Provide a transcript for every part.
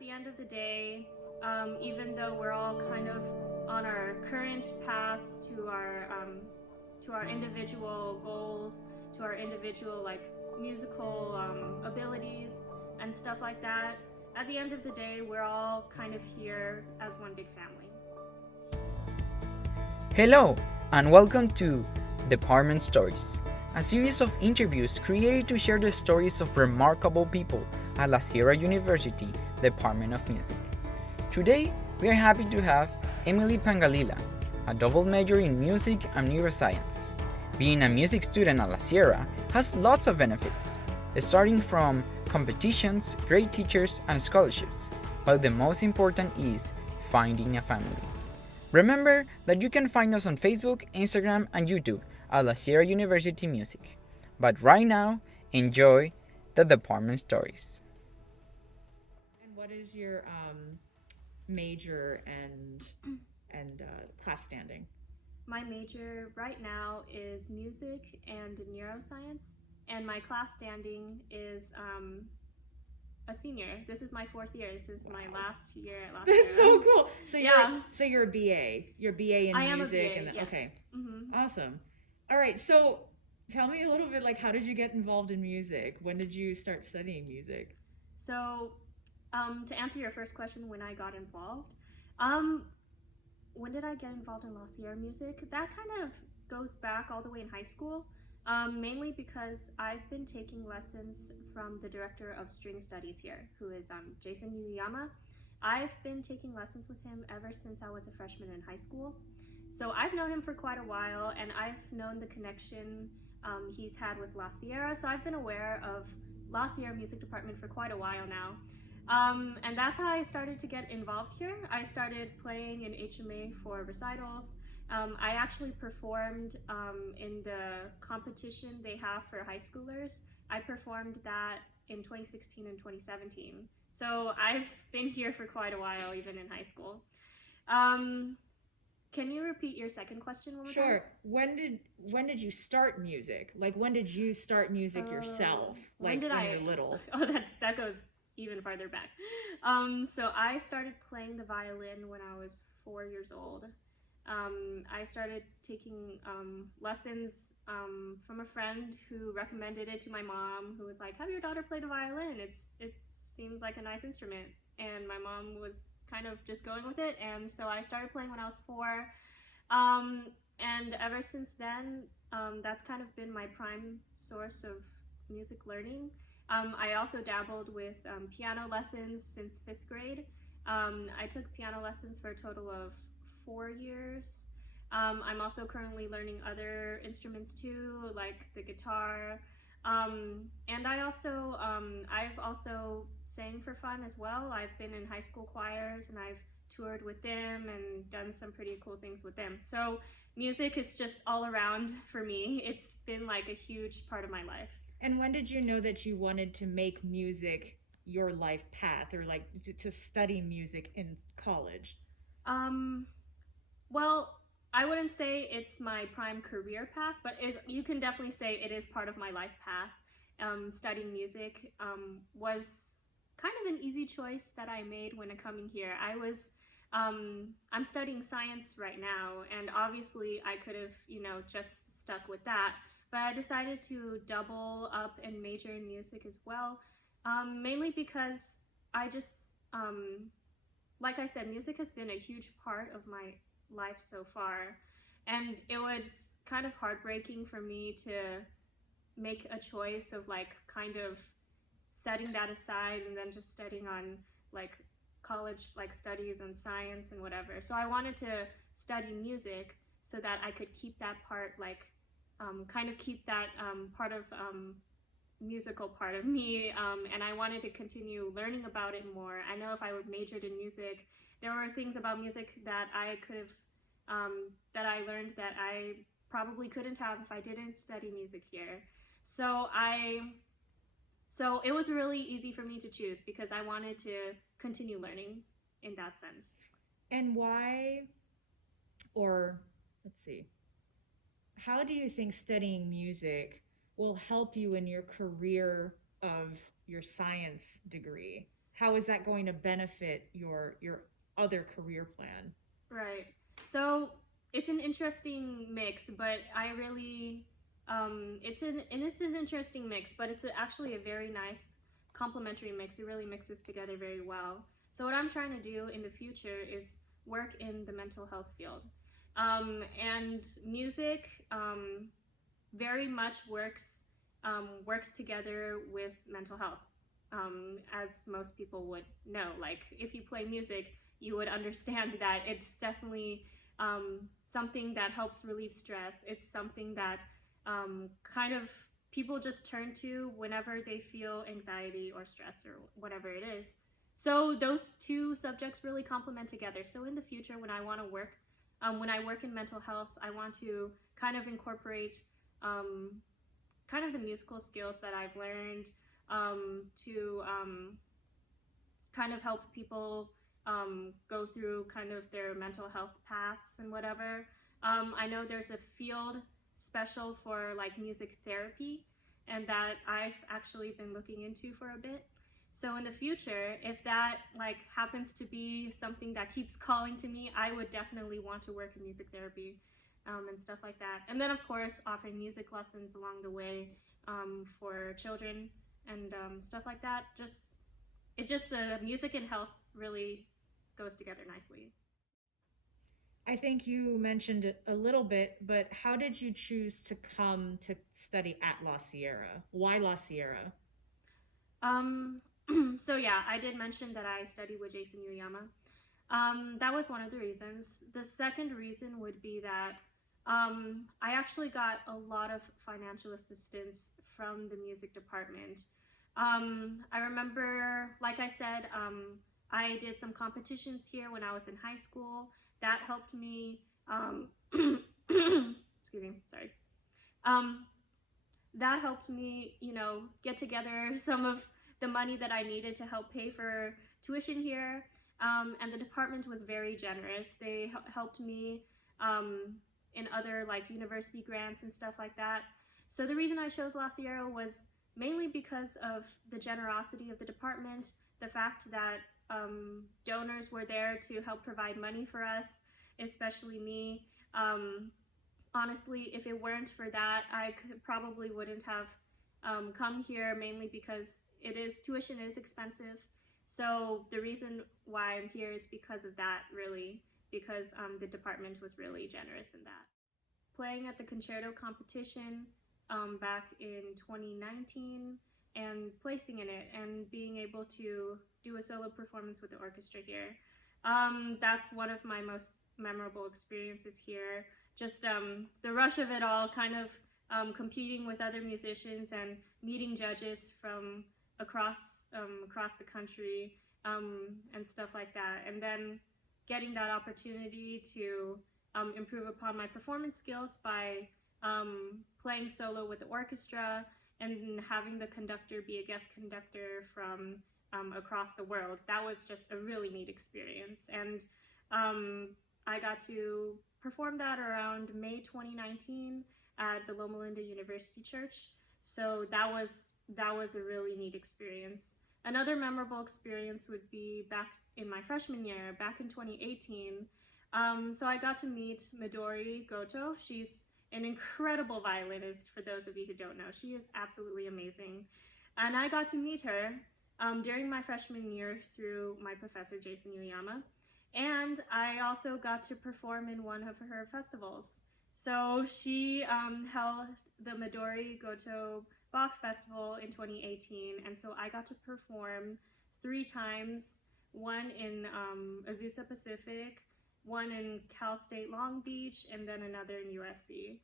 the end of the day, even though we're all kind of on our current paths to our individual goals, to our individual like musical abilities and stuff like that, at the end of the day, we're all kind of here as one big family. Hello, and welcome to Department Stories, a series of interviews created to share the stories of remarkable people at La Sierra University Department of Music. Today, we are happy to have Emily Pangalila, a double major in music and neuroscience. Being a music student at La Sierra has lots of benefits, starting from competitions, great teachers, and scholarships, but the most important is finding a family. Remember that you can find us on Facebook, Instagram, and YouTube at La Sierra University Music. But right now, enjoy the department stories. And what is your major and class standing? My major right now is music and neuroscience, and my class standing is a senior. This is my fourth year. This is my last year at La Sierra. That's so cool. So Yeah. you're a BA. You're a BA in I am a music. BA, yes. Okay. Mm-hmm. Awesome. All right. So tell me a little bit, like, how did you get involved in music? When did you start studying music? So, to answer your first question, when I got involved, when did I get involved in La Sierra music? That kind of goes back all the way in high school, mainly because I've been taking lessons from the director of string studies here, who is Jason Yuyama. I've been taking lessons with him ever since I was a freshman in high school. So I've known him for quite a while, and I've known the connection he's had with La Sierra. So I've been aware of La Sierra Music Department for quite a while now. And that's how I started to get involved here. I started playing in HMA for recitals. I actually performed in the competition they have for high schoolers. I performed that in 2016 and 2017. So I've been here for quite a while, even in high school. Can you repeat your second question one more time? Sure. When did you start music? Like, when did you start music yourself? Like, when you're little? Oh, that goes even farther back. So I started playing the violin when I was 4 years old. I started taking lessons from a friend who recommended it to my mom, who was like, "Have your daughter play the violin? It seems like a nice instrument." And my mom was kind of just going with it, and so I started playing when I was 4. And ever since then, that's kind of been my prime source of music learning. I also dabbled with piano lessons since 5th grade. I took piano lessons for a total of 4 years. I'm also currently learning other instruments too, like the guitar. And I've also sang for fun as well. I've been in high school choirs, and I've toured with them and done some pretty cool things with them. So music is just all around for me. It's been like a huge part of my life. And when did you know that you wanted to make music your life path, or like to study music in college? Well, I wouldn't say it's my prime career path, but you can definitely say it is part of my life path. Studying music was kind of an easy choice that I made when coming here. I'm studying science right now, and obviously I could have, just stuck with that. But I decided to double up and major in music as well, mainly because I just, like I said, music has been a huge part of my life so far, and it was kind of heartbreaking for me to make a choice of like kind of setting that aside and then just studying on like college like studies and science and whatever. So I wanted to study music so that I could keep that part, like kind of keep that part of musical part of me, and I wanted to continue learning about it more. I know if I would majored in music, there were things about music that I could have that I learned that I probably couldn't have if I didn't study music here. So it was really easy for me to choose because I wanted to continue learning in that sense. And why, or let's see, how do you think studying music will help you in your career of your science degree? how is that going to benefit your other career plan? Right. So it's an interesting mix, but I really, it's an interesting mix, but it's actually a very nice complementary mix. It really mixes together very well. So what I'm trying to do in the future is work in the mental health field, and music very much works together with mental health, as most people would know. Like if you play music, you would understand that it's definitely something that helps relieve stress. It's something that kind of people just turn to whenever they feel anxiety or stress or whatever it is. So those two subjects really complement together. So in the future, when I want to work, when I work in mental health, I want to kind of incorporate kind of the musical skills that I've learned to kind of help people go through kind of their mental health paths and whatever. I know there's a field special for like music therapy, and that I've actually been looking into for a bit. So in the future, if that like happens to be something that keeps calling to me, I would definitely want to work in music therapy and stuff like that. And then of course offering music lessons along the way for children and stuff like that. Music and health really goes together nicely. I think you mentioned it a little bit, but how did you choose to come to study at La Sierra? Why La Sierra? Um, so yeah, I did mention that I studied with Jason Yuyama. That was one of the reasons. The second reason would be that I actually got a lot of financial assistance from the music department. I remember, like I said, I did some competitions here when I was in high school. That helped me, excuse me, sorry. That helped me, get together some of the money that I needed to help pay for tuition here. And the department was very generous. They helped me in other like university grants and stuff like that. So the reason I chose La Sierra was mainly because of the generosity of the department, the fact that donors were there to help provide money for us, especially me. Honestly, if it weren't for that, I probably wouldn't have come here, mainly because tuition is expensive. So the reason why I'm here is because of that, really, because the department was really generous in that. Playing at the concerto competition back in 2019 and placing in it and being able to do a solo performance with the orchestra here. That's one of my most memorable experiences here. Just the rush of it all, kind of competing with other musicians and meeting judges from across the country and stuff like that. And then getting that opportunity to improve upon my performance skills by playing solo with the orchestra and having the conductor be a guest conductor from across the world. That was just a really neat experience. And I got to perform that around May 2019 at the Loma Linda University Church. So that was a really neat experience. Another memorable experience would be back in my freshman year, back in 2018. So I got to meet Midori Goto. She's an incredible violinist, for those of you who don't know. She is absolutely amazing. And I got to meet her during my freshman year through my professor, Jason Yuyama. And I also got to perform in one of her festivals. So she held the Midori Goto Bach Festival in 2018, and so I got to perform 3 times, one in Azusa Pacific, one in Cal State Long Beach, and then another in USC.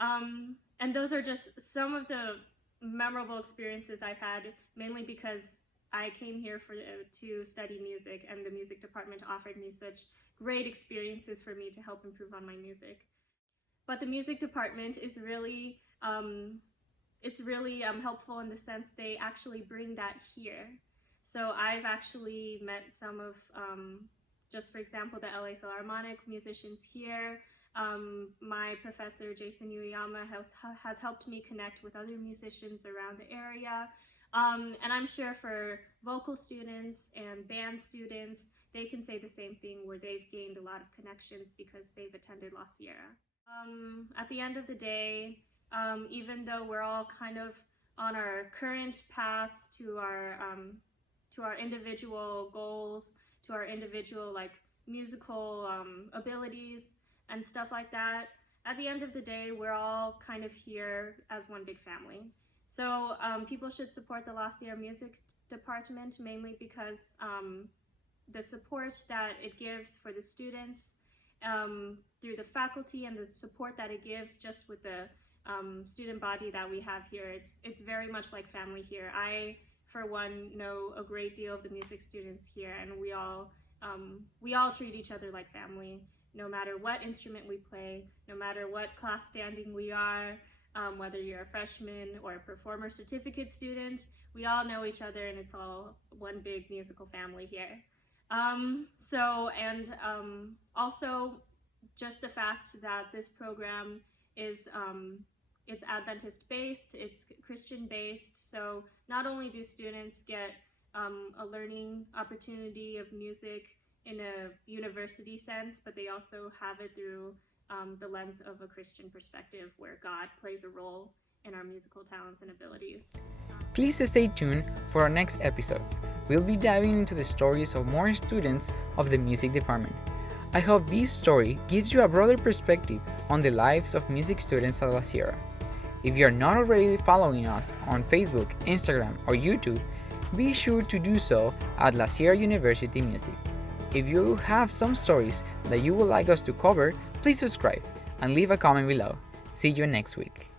And those are just some of the memorable experiences I've had, mainly because I came here to study music, and the music department offered me such great experiences for me to help improve on my music. But the music department is really helpful in the sense they actually bring that here. So I've actually met some of, just for example, the LA Philharmonic musicians here. My professor, Jason Yuyama, has helped me connect with other musicians around the area. And I'm sure for vocal students and band students, they can say the same thing, where they've gained a lot of connections because they've attended La Sierra. At the end of the day, even though we're all kind of on our current paths to our individual goals, to our individual like musical abilities and stuff like that, at the end of the day, we're all kind of here as one big family. So people should support the La Sierra Music Department, mainly because the support that it gives for the students through the faculty, and the support that it gives just with the student body that we have here, it's very much like family here. I, for one, know a great deal of the music students here, and we all treat each other like family, no matter what instrument we play, no matter what class standing we are, whether you're a freshman or a performer certificate student, we all know each other, and it's all one big musical family here. Also just the fact that this program is it's Adventist based, it's Christian based, so not only do students get a learning opportunity of music in a university sense, but they also have it through the lens of a Christian perspective, where God plays a role in our musical talents and abilities. Please stay tuned for our next episodes. We'll be diving into the stories of more students of the music department. I hope this story gives you a broader perspective on the lives of music students at La Sierra. If you are not already following us on Facebook, Instagram, or YouTube, be sure to do so at La Sierra University Music. If you have some stories that you would like us to cover, please subscribe and leave a comment below. See you next week.